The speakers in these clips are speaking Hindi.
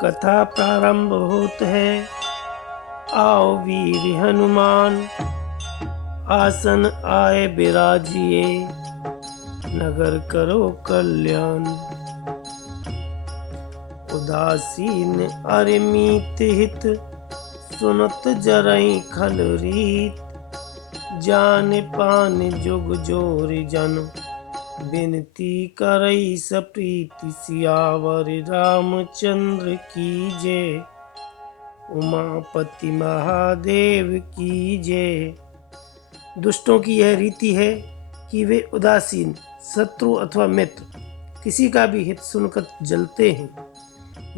कथा प्रारंभ होत है। आओ वीर हनुमान, आसन आए बिराजिए, नगर करो कल्याण। उदासीन अरिमीत हित, सुनत जरई खल रीत। जान पान जुग जोर जन, बिनती करई सप्रीति। सियावर रामचंद्र की जय, उमापति महादेव की जय। दुष्टों की यह रीति है कि वे उदासीन, शत्रु अथवा मित्र किसी का भी हित सुनकर जलते हैं।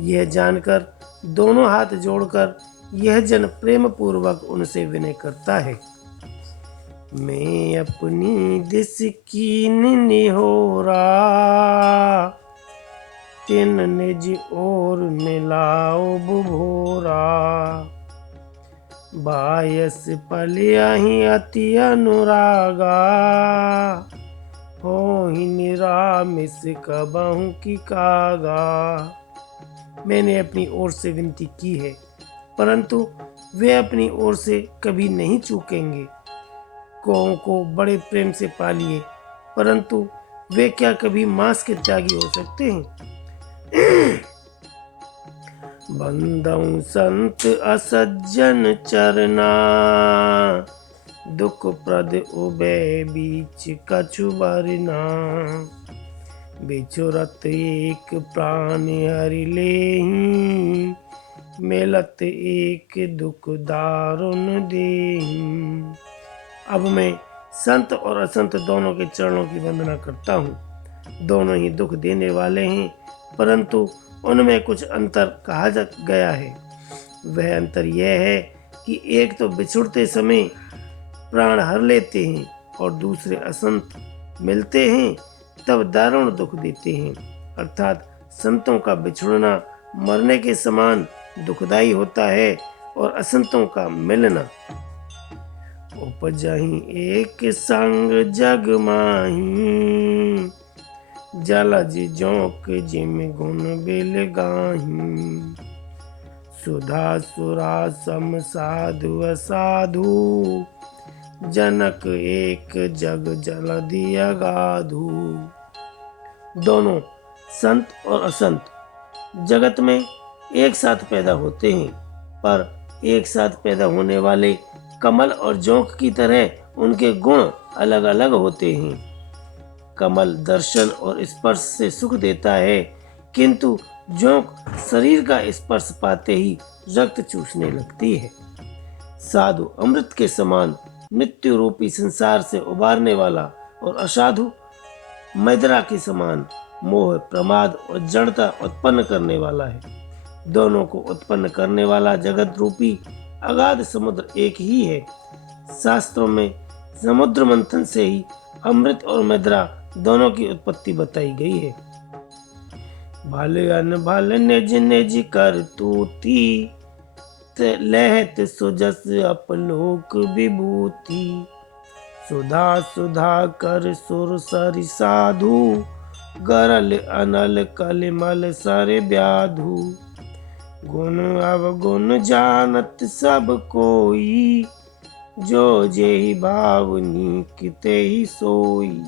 यह जानकर दोनों हाथ जोड़कर यह जन प्रेम पूर्वक उनसे विनय करता है। मैं अपनी दिस कीन निहोरा, तिन निज और मिलाओ बुभोरा। बायस पलियाही अति अनुरागा, होहि निरामिस कबहु की कागा। मैंने अपनी ओर से विनती की है, परंतु वे अपनी ओर से कभी नहीं चूकेंगे। गौओं को बड़े प्रेम से पालिए, परंतु वे क्या कभी मांस के त्यागी हो सकते हैं। बंदौ संत असज्जन चरना, दुख प्रद उबय बीच कछु बरना। बिछुरत एक प्राण हरि लेहि, मिलत एक दुख दारुण देहि। अब मैं संत और असंत दोनों के चरणों की वंदना करता हूँ। दोनों ही दुख देने वाले हैं, परंतु उनमें कुछ अंतर कहा गया है। वह अंतर यह है कि एक तो बिछुड़ते समय प्राण हर लेते हैं और दूसरे असंत मिलते हैं तब दारुण दुख देते हैं। अर्थात संतों का बिछुड़ना मरने के समान दुखदायी होता है और असंतों का मिलना। उपजहि एक संग जग माही, जलज जोंक जिम गुण बिल गाही। सुधा सुरा सम साधु असाधु, जनक एक जग जलधि अगाधु। दोनों संत और असंत जगत में एक साथ पैदा होते हैं, पर एक साथ पैदा होने वाले कमल और जोंक की तरह उनके गुण अलग अलग होते हैं। कमल दर्शन और स्पर्श से सुख देता है, किंतु जोंक शरीर का स्पर्श पाते ही रक्त चूसने लगती है। साधु अमृत के समान मृत्यु रूपी संसार से उबारने वाला और असाधु मदिरा के समान मोह, प्रमाद और जड़ता उत्पन्न करने वाला है। दोनों को उत्पन्न करने वाला जगत रूपी अगाध समुद्र एक ही है। शास्त्रों में समुद्र मंथन से ही अमृत और मदिरा दोनों की उत्पत्ति बताई गई है। भल अन भल निज निज करतूति, लहत सुजस अपलोक विभूति। सुधा सुधा कर सुर सरि साधु, गरल अनल कलिमल सर व्याधु। गुण अवगुण जानत सब कोई, जो जेहि भाव नीक तेहि सोई।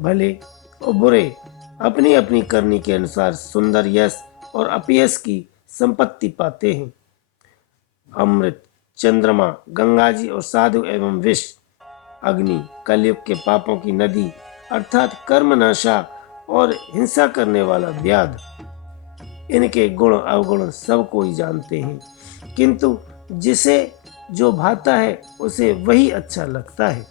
भले और बुरे अपनी अपनी करनी के अनुसार सुंदर यश और अपयश की संपत्ति पाते हैं। अमृत, चंद्रमा, गंगा जी और साधु एवं विष, अग्नि, कलयुग के पापों की नदी अर्थात कर्मनाशा और हिंसा करने वाला व्याध, इनके गुण अवगुण सब कोई जानते हैं, किंतु जिसे जो भाता है उसे वही अच्छा लगता है।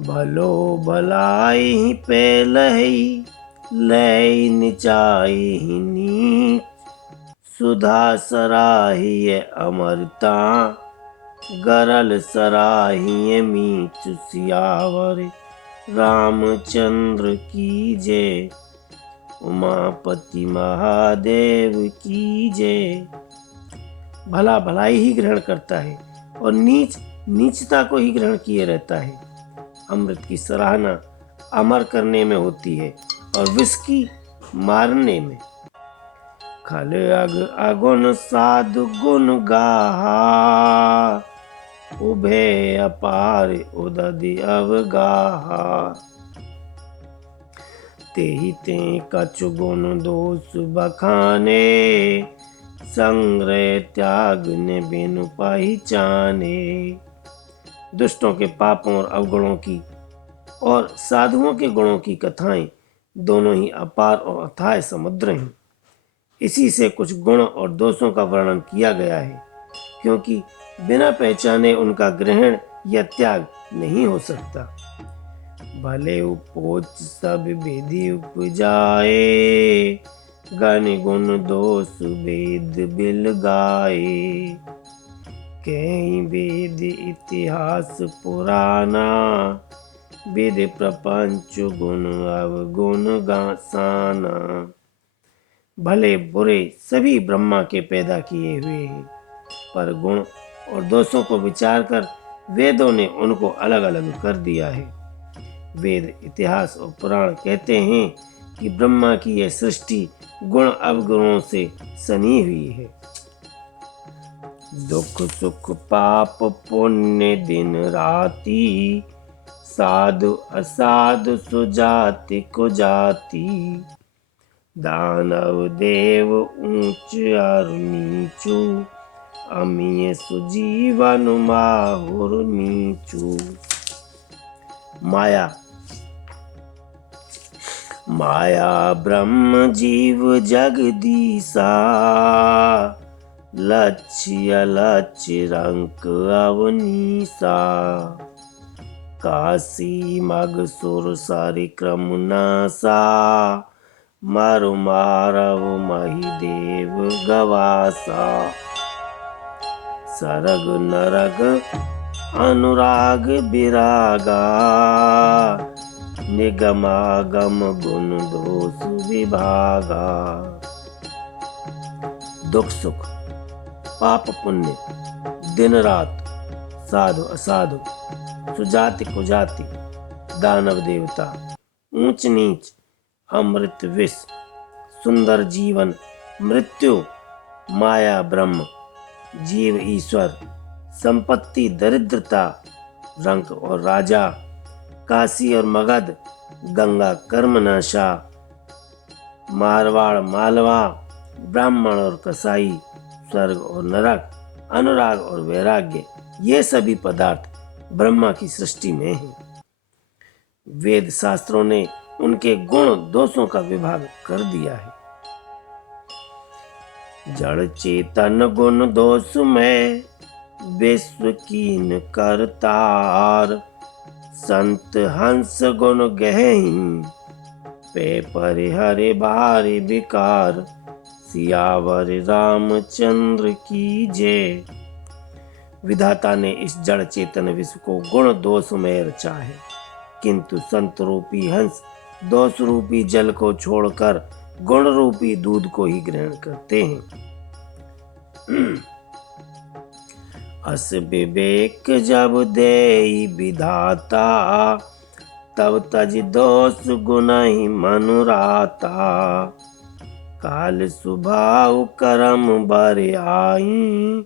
भलो भलाई पेलहि, लय निचाई नीच। सुधा सराहिय अमरता, गरल सराहिय मीच। सियावर रामचंद्र की जय, उमापति महादेव की जय। भला भलाई ही ग्रहण करता है और नीच नीचता को ही ग्रहण किए रहता है। अमृत की सराहना अमर करने में होती है और विष की मारने में। खल अग अगुण साधु गुण गाहा, उभे अपार उदधि अवगाहा। तेहि ते कछु गुण दोष बखाने, संग्रह त्याग ने बिनु पहचाने। दुष्टों के पापों और अवगुणों की और साधुओं के गुणों की कथाएं दोनों ही अपार और अथाह समुद्र हैं। इसी से कुछ गुण और दोषों का वर्णन किया गया है, क्योंकि बिना पहचाने उनका ग्रहण या त्याग नहीं हो सकता। भले उपोच सब विधि उपजाए, गण गुण दोष वेद बिल गाए। कहीं वेद इतिहास पुराना, वेद प्रपंच गुण अवगुण गासाना। भले बुरे सभी ब्रह्मा के पैदा किए हुए हैं, पर गुण और दोषों को विचार कर वेदों ने उनको अलग अलग कर दिया है। वेद इतिहास और पुराण कहते हैं कि ब्रह्मा की यह सृष्टि गुण अवगुणों से सनी हुई है। दुख सुख पाप पुण्य दिन राति, साधु असाधु सुजाति कुजाति। दानव देव ऊंच और नीचू, अमीय सुजीवन माहुर नीचू। माया माया ब्रह्म जीव जगदीसा, लक्ष्य लक्ष्य रंक अवनीसा। काशी मग सुर सारी क्रम नासा, मारु मारव मही देव गवासा। सरग नरग अनुराग विरागा, निगमागम गुण दोष विभागा। दुख सुख पाप पुण्य दिन रात, साधु असाधु, सुजाति कुजाति, दानव देवता, ऊंच नीच, अमृत विष, सुंदर जीवन मृत्यु, माया ब्रह्म, जीव ईश्वर, संपत्ति दरिद्रता, रंक और राजा, काशी और मगध, गंगा कर्मनाशा, मारवाड़ मालवा, ब्राह्मण और कसाई, स्वर्ग और नरक, अनुराग और वैराग्य, ये सभी पदार्थ ब्रह्मा की सृष्टि में हैं। वेद शास्त्रों ने उनके गुण दोषों का विभाग कर दिया है। जड़ चेतन गुण दोष में, विश्व कीन करतार। संत हंस गुण गहहीं, पे परिहरे बारी विकार। सियावर रामचंद्र की जय। विधाता ने इस जड़ चेतन विश्व को गुण दोष में रचा है, किंतु संत रूपी हंस दोष रूपी जल को छोड़कर गुण रूपी दूध को ही ग्रहण करते हैं। अस विवेक जब देई विधाता, तब तज दोष गुण ही मनुराता। काल स्वभाव कर्म बर आई,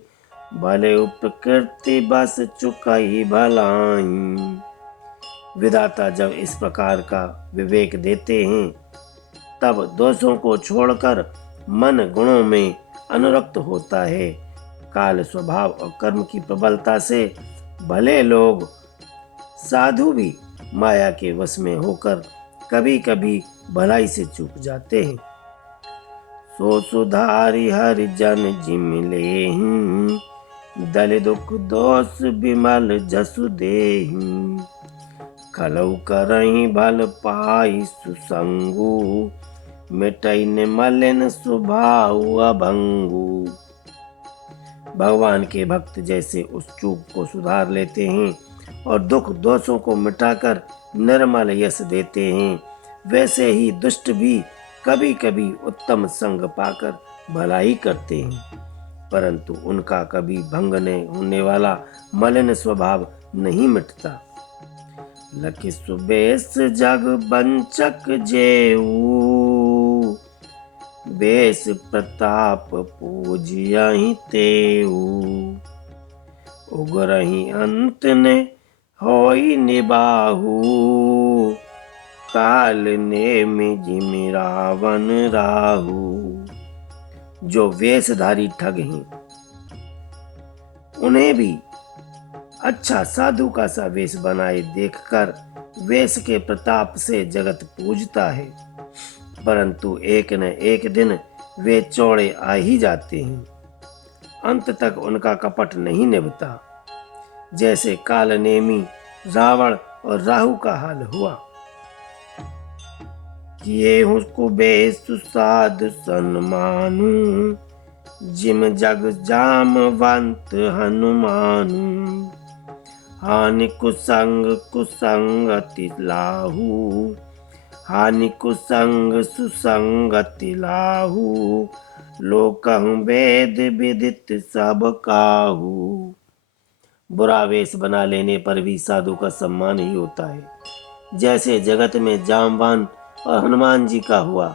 भले उपकृति बस चुकई भलाई। विधाता जब इस प्रकार का विवेक देते हैं, तब दोषों को छोड़कर मन गुणों में अनुरक्त होता है। काल स्वभाव और कर्म की प्रबलता से भले लोग साधु भी माया के वश में होकर कभी कभी भलाई से चूक जाते हैं। सो सुधारी हरि जन जिम लेहि, दल दुख दोष विमल जसु देहि। खलउ करहि भल पाई सुसंगु, मिटई ने मलिन स्वभाव अभंगु। भगवान के भक्त जैसे उस चूक को सुधार लेते हैं और दुख दोषों को मिटाकर निर्मल यश देते हैं, वैसे ही दुष्ट भी कभी कभी उत्तम संग पाकर भलाई करते हैं, परंतु उनका कभी भंग नहीं होने वाला मलिन स्वभाव नहीं मिटता। लखि सुबेश जग बंचक जेऊ, बेस प्रताप पूजियहि तेऊ, उगरहि अंत ने होई निबाहु, काल नेम जिमि रावण राहु। जो वेशधारी ठग हैं उन्हें भी अच्छा साधु का सा वेश बनाए देखकर वेश के प्रताप से जगत पूजता है, परंतु एक न एक दिन वे चौड़े आ ही जाते हैं। अंत तक उनका कपट नहीं निभता, जैसे कालनेमी रावण और राहु का हाल हुआ। किए उसको बेस साध सन्मानु, जिम जग जामवंत हनुमानु। हानि कुसंग कुसंगति लाहू, हानि कुसंग सुसंगति लाहू। लोकहु वेद विदित सब काहू। बुरा वेश बना लेने पर भी साधु का सम्मान ही होता है, जैसे जगत में जामवान और हनुमान जी का हुआ।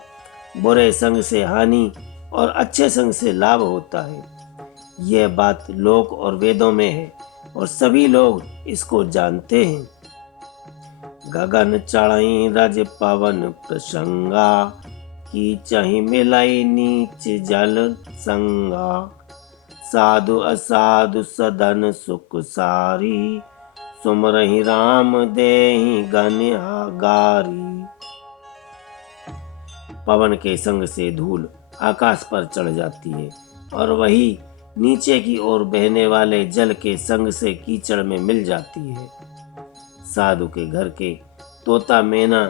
बुरे संग से हानि और अच्छे संग से लाभ होता है। यह बात लोक और वेदों में है और सभी लोग इसको जानते हैं। गगन चढ़ई रज पवन प्रसंगा, की चही मिलई नीच जल संगा। साधु असाधु सदन सुख सारी, सुमरहि राम देहि गनिहागारी। पवन के संग से धूल आकाश पर चढ़ जाती है और वही नीचे की ओर बहने वाले जल के संग से कीचड़ में मिल जाती है। साधु के घर के तोता मैना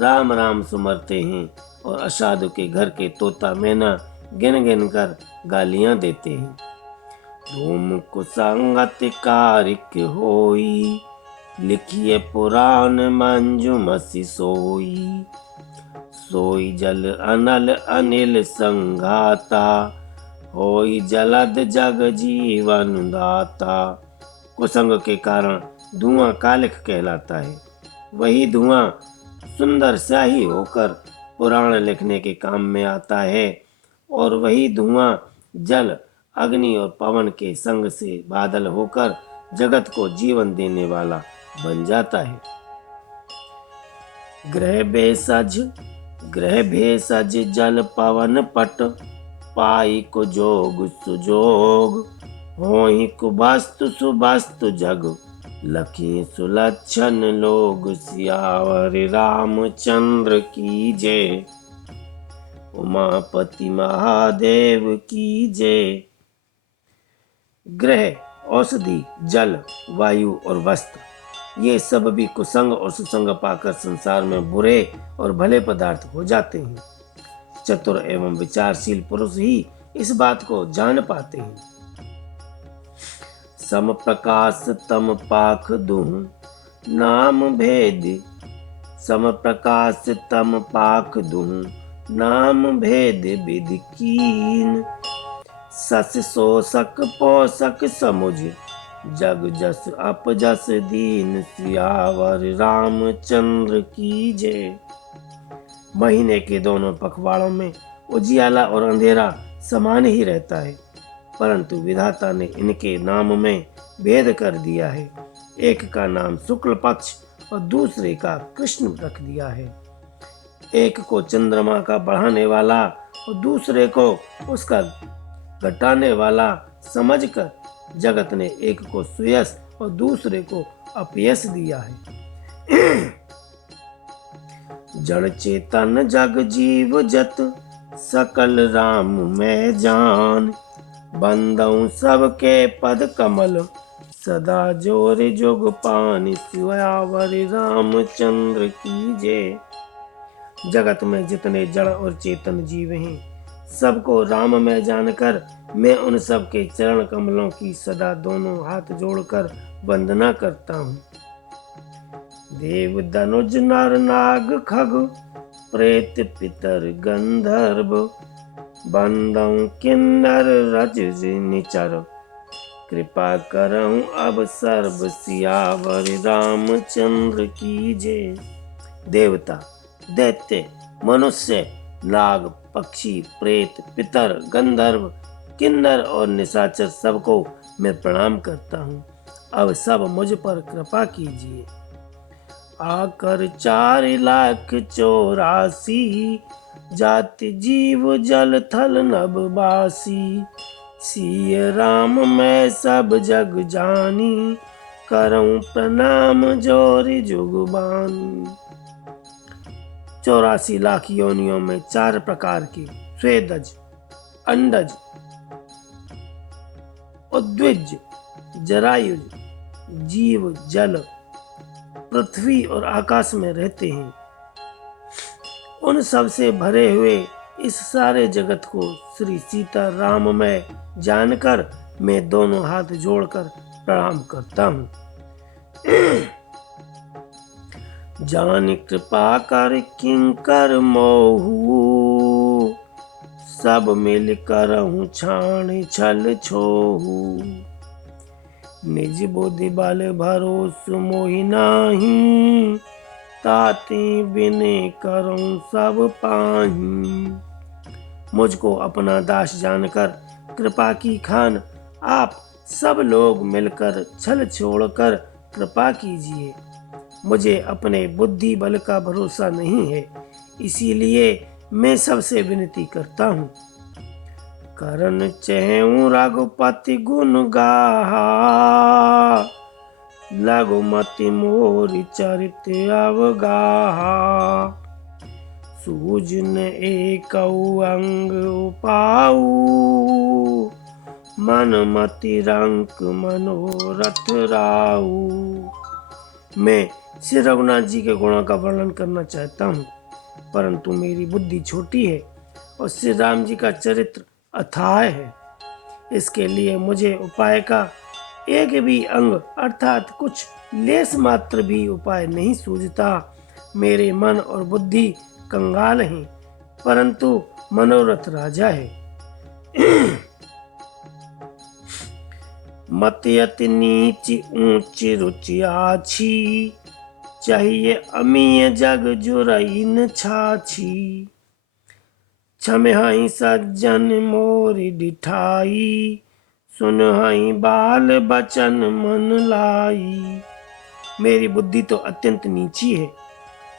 राम राम सुमरते हैं और असाधु के घर के तोता मैना गिन गिन कर गालियां देते हैं। धूम कुसंगत कारिक होई, लिखिए पुराण मंजुमसि सोई। सोई जल अनल अनिल संघाता, होई जलद जग जीवन दाता। कुसंग के कारण धुआं कालिक कहलाता है। वही धुआं सुंदर स्याही होकर पुराण लिखने के काम में आता है और वही धुआं जल अग्नि और पवन के संग से बादल होकर जगत को जीवन देने वाला बन जाता है। ग्रह भेषज जल पवन पट, पाई को जोग सुजोग। होहि कुबस्तु सुबस्तु जग, लखी सुलक्षण लोग। सियावर रामचंद्र की जय, उमापति महादेव की जय। ग्रह, औषधि, जल, वायु और वस्त्र, ये सब भी कुसंग और सुसंग पाकर संसार में बुरे और भले पदार्थ हो जाते हैं। चतुर एवं विचारशील पुरुष ही इस बात को जान पाते हैं। सम प्रकाश तम पाख दुहु, नाम भेद। सम प्रकाश तम पाख दुहु, नाम भेद विधि कीन। सस शोषक पोषक समुझ, जग जस अपजस दीन। सियावर रामचंद्र की जय। महीने के दोनों पखवाड़ों में उजियाला और अंधेरा समान ही रहता है, परंतु विधाता ने इनके नाम में भेद कर दिया है। एक का नाम शुक्ल पक्ष और दूसरे का कृष्ण रख दिया है। एक को चंद्रमा का बढ़ाने वाला और दूसरे को उसका घटाने वाला समझकर जगत ने एक को सुयश और दूसरे को अपयश दिया है। जड़ चेतन जग जीव जत, सकल राम में जान। बंदऊ सबके पद कमल, सदा जोर जोग पान। सियावर रामचंद्र की जय। जगत में जितने जड़ और चेतन जीव हैं, सबको राम में जानकर मैं उन सब के चरण कमलों की सदा दोनों हाथ जोड़कर वंदना करता हूँ। देव धनुज नर नाग खग, प्रेत पितर गंधर्व। बंदऊ किन्नर रज निचर, कृपा करऊं अब सर्व। सियावर रामचंद्र की जय। देवता, दैत्य, मनुष्य, नाग, पक्षी, प्रेत, पितर, गंधर्व, किन्नर और निशाचर सबको मैं प्रणाम करता हूँ। अब सब मुझ पर कृपा कीजिए। आकर 4,84,000 जाति जीव जल थल नभ बासी। सिय राम मैं सब जग जानी, करऊं प्रणाम जोरि जुगबानी। 84 लाख योनियों में 4 प्रकार के स्वेदज, अंडज, उद्विज, जरायुज जीव जल, पृथ्वी और आकाश में रहते हैं। उन सब से भरे हुए इस सारे जगत को श्री सीता राम में जानकर मैं दोनों हाथ जोड़कर प्रणाम करता हूँ। जान कृपा कर किंकर मोहू, सब मिल करहूँ छाण छल छोहू। निज बुद्धि बल भरोस मोहि नाही, ताते बिने करऊं सब पाही। मुझको अपना दास जानकर कृपा की खान आप सब लोग मिलकर छल छोड़कर कृपा कीजिए। मुझे अपने बुद्धि बल का भरोसा नहीं है, इसीलिए मैं सबसे विनती करता हूँ। करन चहूँ रघुपति गुण गाहा, लघुमति मोरि चरित अवगाहा। सूजन एकौ अंग उपाऊ, मन मति रंक मनोरथ राऊ। मैं श्री रघुनाथ जी के गुणों का वर्णन करना चाहता हूँ, परंतु मेरी बुद्धि छोटी है और श्री राम जी का चरित्र अथाह है। इसके लिए मुझे उपाय का एक भी अंग अर्थात कुछ लेस मात्र भी उपाय नहीं सूझता। मेरे मन और बुद्धि कंगाल हैं, परंतु मनोरथ राजा है। मति अति नीच ऊंच रुचि आछी, चाहिए अमीय जग जुरई न छाछी। छमहाई सज्जन मोरि डिठाई, सुनहाई बाल बचन मन लाई। मेरी बुद्धि तो अत्यंत नीची है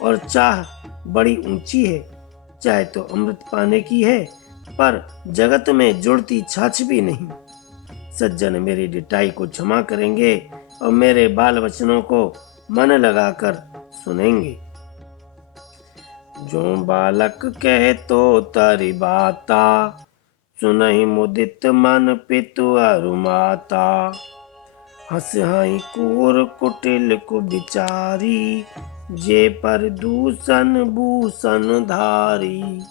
और चाह बड़ी ऊंची है। चाहे तो अमृत पाने की है, पर जगत में जुड़ती छाछ भी नहीं। सज्जन मेरी डिठाई को क्षमा करेंगे और मेरे बाल वचनों को मन लगाकर सुनेंगे। जो बालक कहे तो तारी बाता, सुनहि मुदित मन पितु अरु माता। हंसहाई कूर कुटिल कु बिचारी, जे पर दूषण भूषण धारी।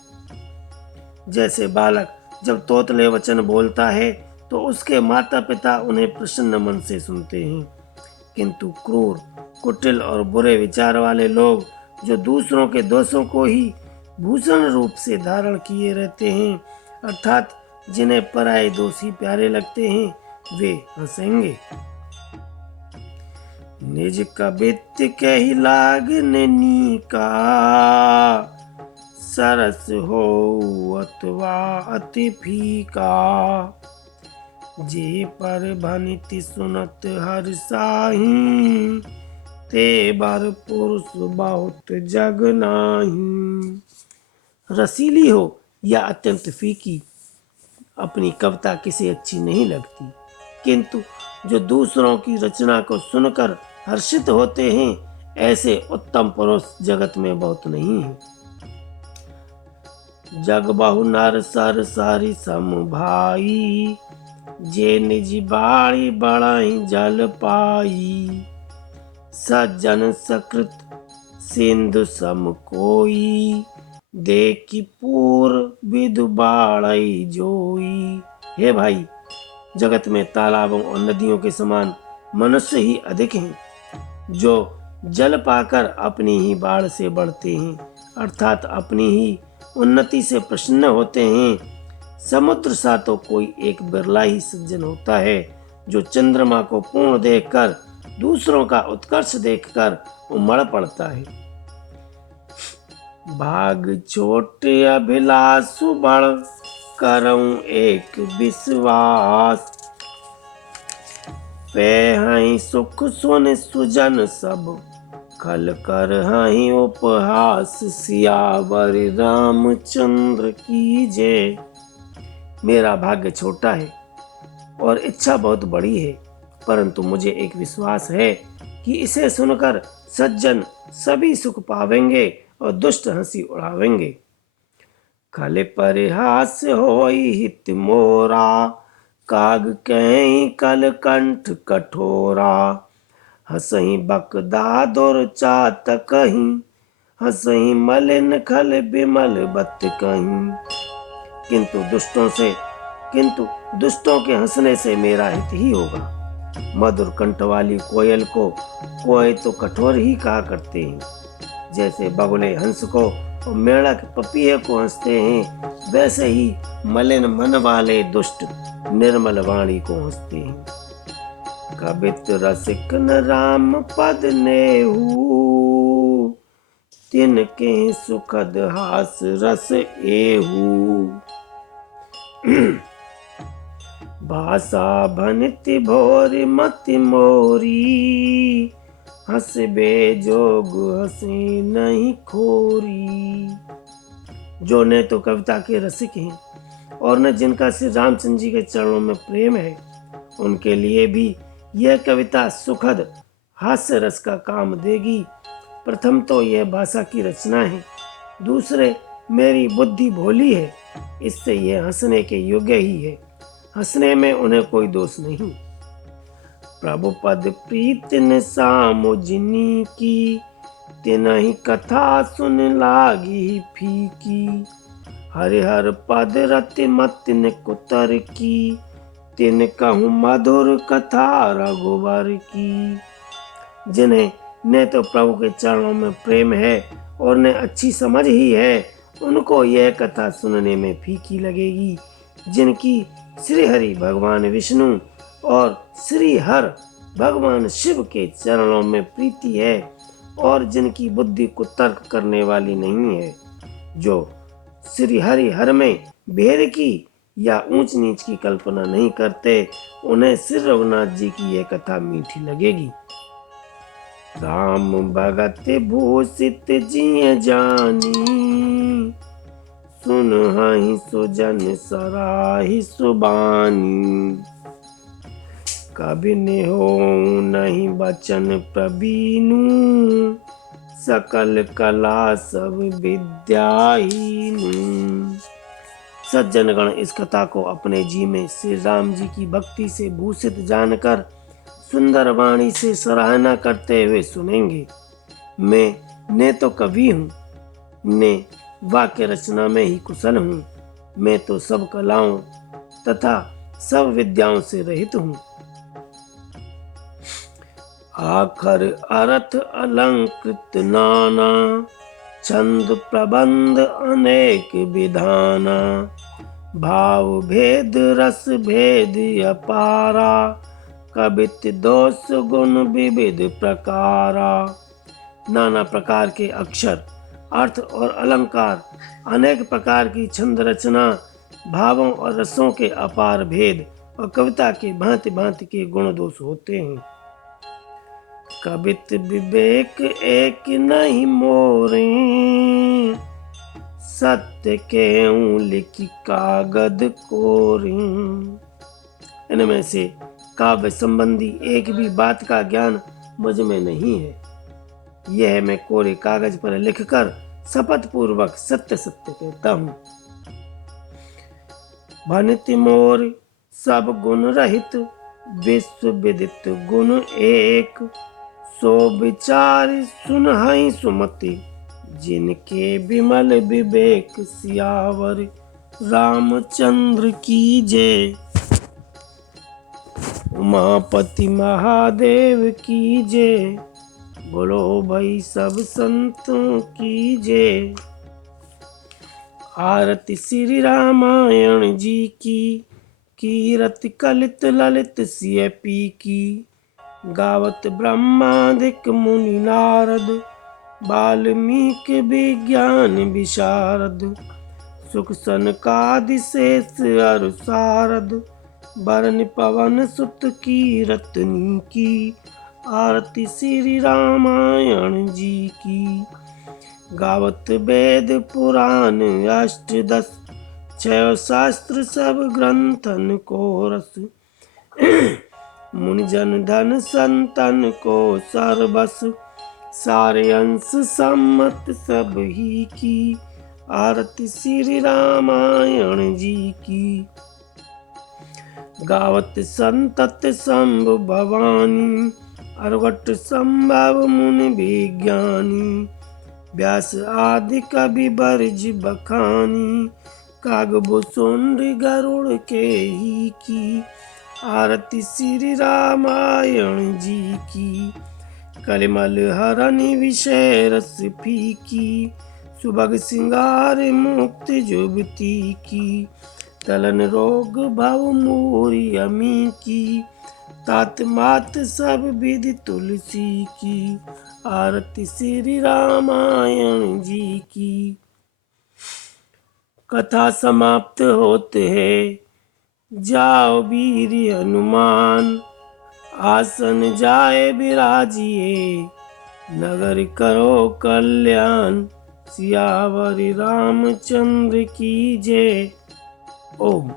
जैसे बालक जब तोतले वचन बोलता है तो उसके माता पिता उन्हें प्रसन्न मन से सुनते हैं, किंतु क्रूर, कुटिल और बुरे विचार वाले लोग जो दूसरों के दोषों को ही भूषण रूप से धारण किए रहते हैं, अर्थात जिन्हें पराये दोष ही प्यारे लगते हैं, वे हंसेंगे। निज कबित्त कहि लागन नीका, सरस हो अथवा अति फीका। जे पर भनिति सुनत हर्षाहि, ते बर पुरुष बहुत जग नाही। रसीली हो या अत्यंत फीकी, अपनी कविता किसी अच्छी नहीं लगती, किंतु जो दूसरों की रचना को सुनकर हर्षित होते हैं, ऐसे उत्तम पुरुष जगत में बहुत नहीं है। जग बहु नर सर सारी सम भाई, जे निज बाड़ी बड़ाई जल पाई। सज्जन सकृत सिंधु सम कोई, देखी पूर विदु बाड़ई जोई। हे भाई, जगत में तालाबों और नदियों के समान मनुष्य ही अधिक हैं, जो जल पाकर अपनी ही बाढ़ से बढ़ते हैं, अर्थात अपनी ही उन्नति से प्रसन्न होते हैं। समुद्र सा तो कोई एक बिरला ही सज्जन होता है, जो चंद्रमा को पूर्ण देखकर दूसरों का उत्कर्ष देखकर उमड़ पड़ता है। भाग छोट अभिलाष बड़, करऊं एक विश्वास। पे हई सुख सुन सुजन सब, खल कर हई उपहास। सियावर रामचंद्र की जय। मेरा भाग्य छोटा है और इच्छा बहुत बड़ी है, परंतु मुझे एक विश्वास है कि इसे सुनकर सज्जन सभी सुख पावेंगे और दुष्ट हंसी उड़ावेंगे। खल परिहास होई हित मोरा, काग कहीं कल कंठ कठोरा। हसही बकदा दुर चात कहीं, हसही मलिन खल बिमल बत कहीं। किंतु दुष्टों के हंसने से मेरा हित ही होगा। मधुर कंठ वाली कोयल को कोय तो कठोर ही कहा करते हैं, जैसे बगुले हंस को और मेढक पपीहे को हंसते हैं, वैसे ही मलिन मन वाले दुष्ट निर्मल वाणी को हंसते हैं। कबित रसिक न राम पद नेहू, तिनके सुखद हास रस एहू। भाषा भनिति भोरि मति मोरी, हंसबे जोग हंसी नहीं खोरी। जो न तो कविता के रसिक हैं और न जिनका श्री रामचंद्र जी के चरणों में प्रेम है, उनके लिए भी यह कविता सुखद हास्य रस का काम देगी। प्रथम तो यह भाषा की रचना है, दूसरे मेरी बुद्धि भोली है, इससे यह हंसने के योग्य ही है। हंसने में उन्हें कोई दोष नहीं। प्रभु पद प्रीत न सामो जिनी की, तिनहि कथा सुन लागी फीकी। हरिहर पद रति मत न कुतर की, तिन कहूँ मधुर कथा रघुवर की। जिन्हें न तो प्रभु के चरणों में प्रेम है और न अच्छी समझ ही है, उनको यह कथा सुनने में फीकी लगेगी। जिनकी श्री हरि भगवान विष्णु और श्री हर भगवान शिव के चरणों में प्रीति है और जिनकी बुद्धि कुतर्क करने वाली नहीं है, जो श्री हरि हर में भेद की या ऊंच नीच की कल्पना नहीं करते, उन्हें श्री रघुनाथ जी की यह कथा मीठी लगेगी। राम भगत भूषित जिय जानी, सुनहि सुजन सराहि सुबानी। कबि नेहो नहीं बचन प्रबीनु, सकल कला सब विद्याहीनु। सज्जनगण इस कथा को अपने जी में श्री राम जी की भक्ति से भूषित जानकर सुंदर वाणी से सराहना करते हुए सुनेंगे। मैं ने तो कवि हूँ, ने वाक्य रचना में ही कुशल हूँ। मैं तो सब कलाओं तथा सब विद्याओं से रहित हूँ। आखर अर्थ अलंकृत नाना, छंद प्रबंध अनेक विधाना। भाव भेद रस भेद अपारा, कवित दोष गुण विविध प्रकारा। नाना प्रकार के अक्षर, अर्थ और अलंकार, अनेक प्रकार की छंद रचना, भावों और रसों के अपार भेद और कविता के भांति भांति के गुण दोष होते हैं। कवित विवेक एक नहीं मोरे, सत्य के लिखी कागद कोरे। इनमें से काव्य संबंधी एक भी बात का ज्ञान मुझ में नहीं है। यह मैं कोरे कागज पर लिखकर शपथ पूर्वक सत्य सत्य कहता हूँ। भनिति मोर सब गुण रहित, विश्व विदित गुण एक। सो विचार सुनहि सुमति, जिनके विमल विवेक। सियावर रामचंद्र की जय। उमापति महादेव की जय। बोलो भाई सब संतों की जय। आरती श्री रामायण जी की, कीरति कलित ललित सिय पी की। गावत ब्रह्मादिक मुनि नारद, वाल्मीकि विज्ञान विशारद, सुख सनकादि शेष अरु सारद, वरन पवन सुत की रत्नी की, आरती श्री रामायण जी की। गावत वेद पुराण अष्टदश, छह शास्त्र सब ग्रंथन को रस, मुनि जन धन संतन को सर्वस, सारे अंश सम्मत सब ही की, आरती श्री रामायण जी की। गावत संतत शंभु भवानी, अरवट संभव मुनि विज्ञानी, व्यास आदि कवि बरज बखानी, कागभूषुंड गरुड़ के ही की, आरती श्री रामायण जी की। कलिमल हरण विषय रस फीकी, सुभग सिंगार मुक्ति जुबती की, तलन रोग भव मूरी अमी की, तात मात सब विधि तुलसी की, आरती श्री रामायण जी की। कथा समाप्त होते है, जाओ वीर हनुमान, आसन जाए विराजिए, नगर करो कल्याण, सियावर रामचंद्र की जय। ओम।